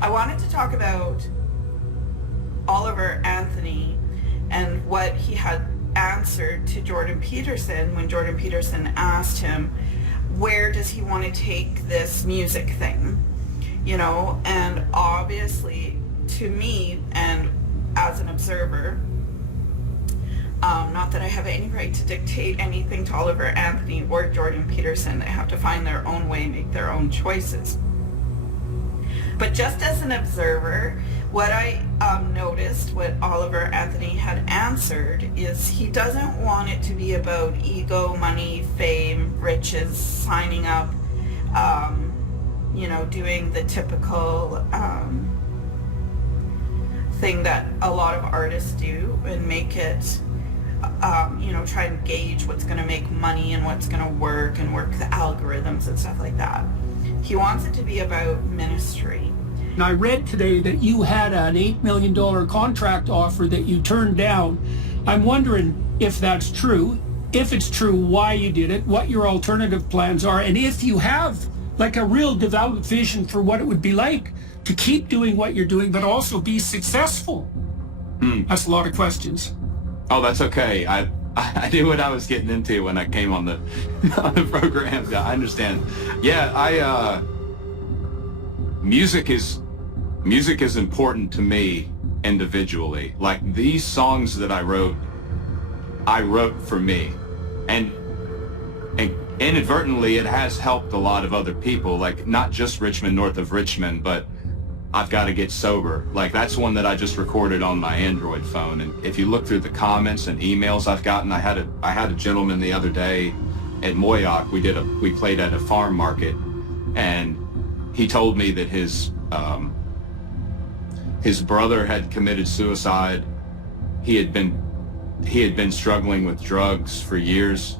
I wanted to talk about Oliver Anthony and what he had answered to Jordan Peterson when Jordan Peterson asked him, where does he want to take this music thing? You know, and obviously to me and as an observer, not that I have any right to dictate anything to Oliver Anthony or Jordan Peterson. They have to find their own way, make their own choices. But just as an observer, what I noticed, what Oliver Anthony had answered, is he doesn't want it to be about ego, money, fame, riches, signing up, you know, doing the typical thing that a lot of artists do and make it, you know, try and gauge what's going to make money and what's going to work and work the algorithms and stuff like that. He wants it to be about ministry. And I read today that you had an $8 million contract offer that you turned down. I'm wondering if that's true, if it's true, why you did it, what your alternative plans are, and if you have like a real developed vision for what it would be like to keep doing what you're doing, but also be successful. That's a lot of questions. Oh, that's okay. I knew what I was getting into when I came on the on the program. I understand. Yeah, music is important to me individually. Like these songs that I wrote for me, and inadvertently it has helped a lot of other people. Like not just Richmond, north of Richmond, but I've got to get sober. Like that's one that I just recorded on my Android phone. And if you look through the comments and emails I've gotten, I had a gentleman the other day at Moyock. We played at a farm market, and he told me that his brother had committed suicide. He had been struggling with drugs for years.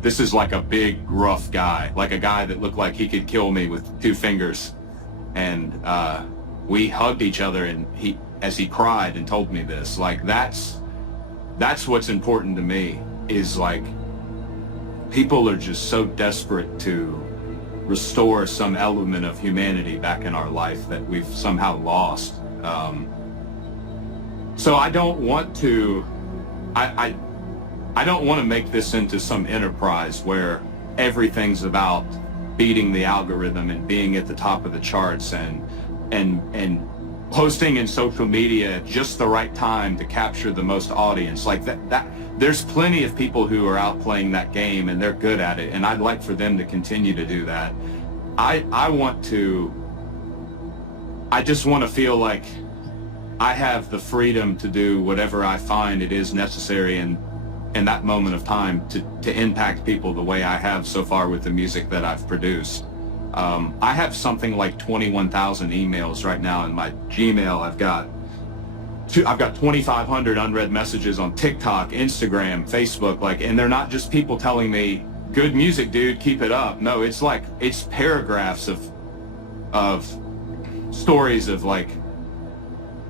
This is like a big, rough guy, like a guy that looked like he could kill me with 2 fingers. And we hugged each other, and as he cried and told me this, like that's what's important to me, is like people are just so desperate to restore some element of humanity back in our life that we've somehow lost. So I don't want to, I don't want to make this into some enterprise where everything's about beating the algorithm and being at the top of the charts and posting in social media at just the right time to capture the most audience. Like that there's plenty of people who are out playing that game and they're good at it, and I'd like for them to continue to do that. I just want to feel like I have the freedom to do whatever I find it is necessary in that moment of time to impact people the way I have so far with the music that I've produced. I have something like 21,000 emails right now in my Gmail. I've got 2,500 unread messages on TikTok, Instagram, Facebook, and they're not just people telling me, good music, dude, keep it up. No, it's paragraphs of stories of like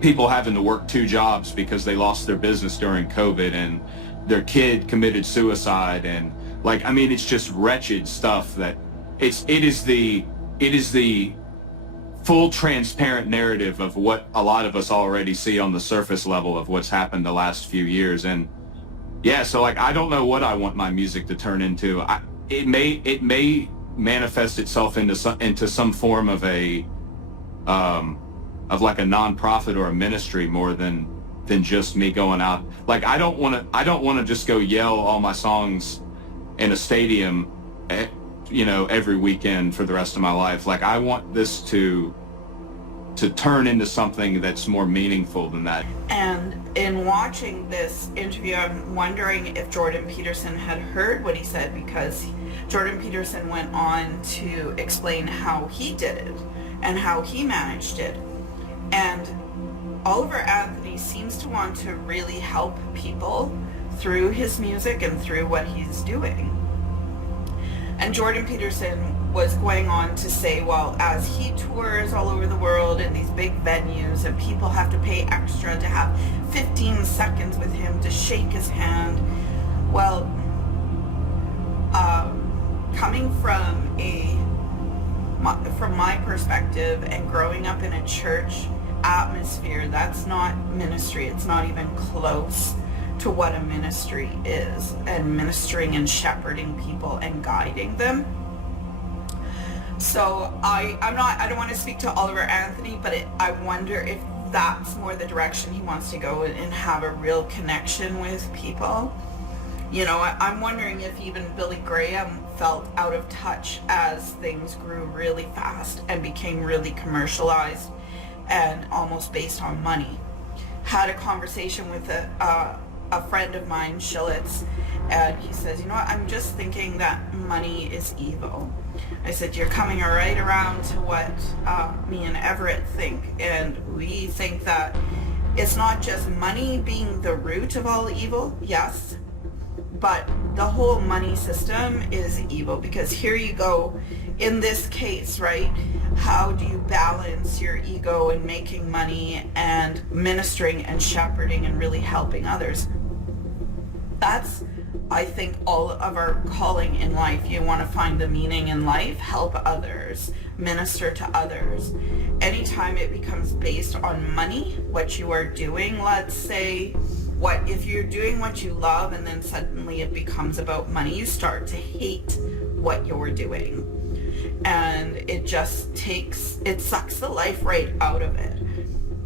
people having to work 2 jobs because they lost their business during COVID, and their kid committed suicide, and it's just wretched stuff that it is the full transparent narrative of what a lot of us already see on the surface level of what's happened the last few years. And yeah, so I don't know what I want my music to turn into. It may manifest itself into some form of a like a nonprofit or a ministry more than just me going out. Like I don't want to just go yell all my songs in a stadium, every weekend for the rest of my life. Like I want this to turn into something that's more meaningful than that. And in watching this interview, I'm wondering if Jordan Peterson had heard what he said, because Jordan Peterson went on to explain how he did it and how he managed it. And Oliver Anthony seems to want to really help people through his music and through what he's doing. And Jordan Peterson was going on to say, well, as he tours all over the world in these big venues and people have to pay extra to have 15 seconds with him to shake his hand, well, coming from a from my perspective and growing up in a church atmosphere, that's not ministry. It's not even close to what a ministry is, and ministering and shepherding people and guiding them. So I don't want to speak to Oliver Anthony, but I wonder if that's more the direction he wants to go and have a real connection with people. You know, I'm wondering if even Billy Graham felt out of touch as things grew really fast and became really commercialized and almost based on money. Had a conversation with a friend of mine, Shillitz, and he says, you know what, I'm just thinking that money is evil. I said, you're coming right around to what me and Everett think, and we think that it's not just money being the root of all evil, yes, but the whole money system is evil, because here you go, in this case, right, how do you balance your ego and making money and ministering and shepherding and really helping others? That's, I think, all of our calling in life. You want to find the meaning in life, help others, minister to others. Anytime it becomes based on money, what you are doing, let's say, if you're doing what you love and then suddenly it becomes about money, you start to hate what you're doing. And it just sucks the life right out of it.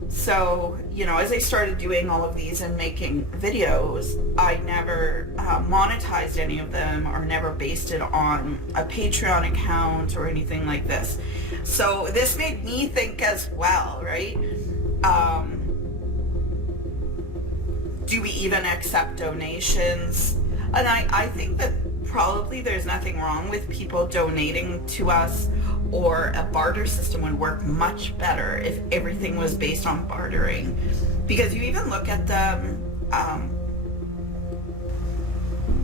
So, you know, as I started doing all of these and making videos, I never monetized any of them or never based it on a Patreon account or anything like this. So this made me think as well, right? Do we even accept donations? And I think that probably there's nothing wrong with people donating to us, or a barter system would work much better if everything was based on bartering. Because you even look at the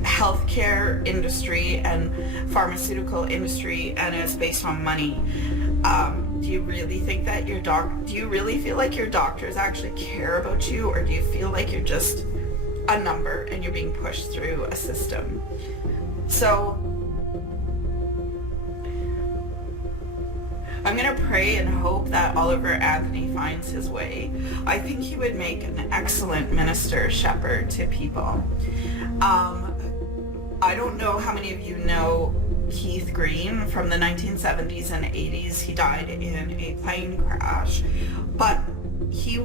healthcare industry and pharmaceutical industry, and it's based on money. Do you really think that do you really feel like your doctors actually care about you, or do you feel like you're just a number and you're being pushed through a system? So I'm going to pray and hope that Oliver Anthony finds his way. I think he would make an excellent minister, shepherd to people. I don't know how many of you know Keith Green from the 1970s and 80s. He died in a plane crash, but he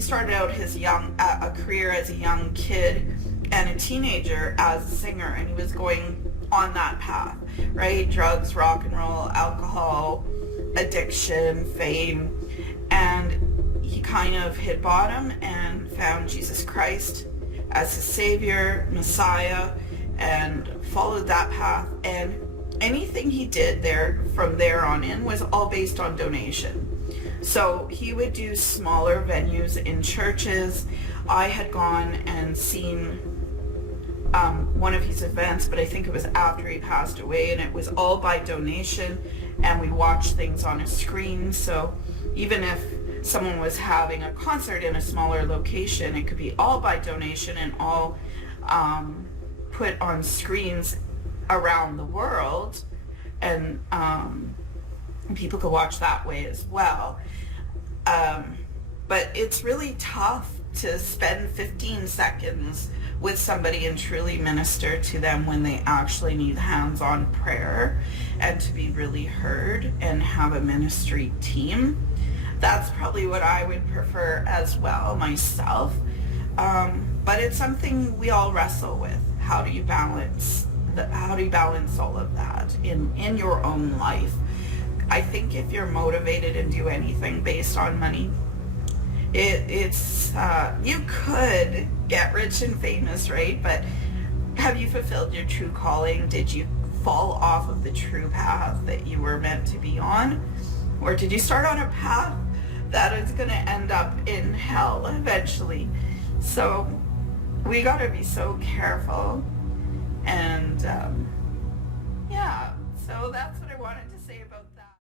started out a career as a young kid and a teenager as a singer, and he was going on that path, right? Drugs, rock and roll, alcohol, addiction, fame, and he kind of hit bottom and found Jesus Christ as his Savior, Messiah, and followed that path. And anything he did from there on in was all based on donation. So he would do smaller venues in churches. I had gone and seen one of his events, but I think it was after he passed away, and it was all by donation, and we watched things on a screen. So even if someone was having a concert in a smaller location, it could be all by donation and all put on screens around the world, and people could watch that way as well. But it's really tough to spend 15 seconds with somebody and truly minister to them when they actually need hands-on prayer and to be really heard and have a ministry team. That's probably what I would prefer as well myself. But it's something we all wrestle with. How do you balance all of that in your own life? I think if you're motivated and do anything based on money, it's you could get rich and famous, right? But have you fulfilled your true calling? Did you fall off of the true path that you were meant to be on? Or did you start on a path that is going to end up in hell eventually? So we got to be so careful. And yeah, so that's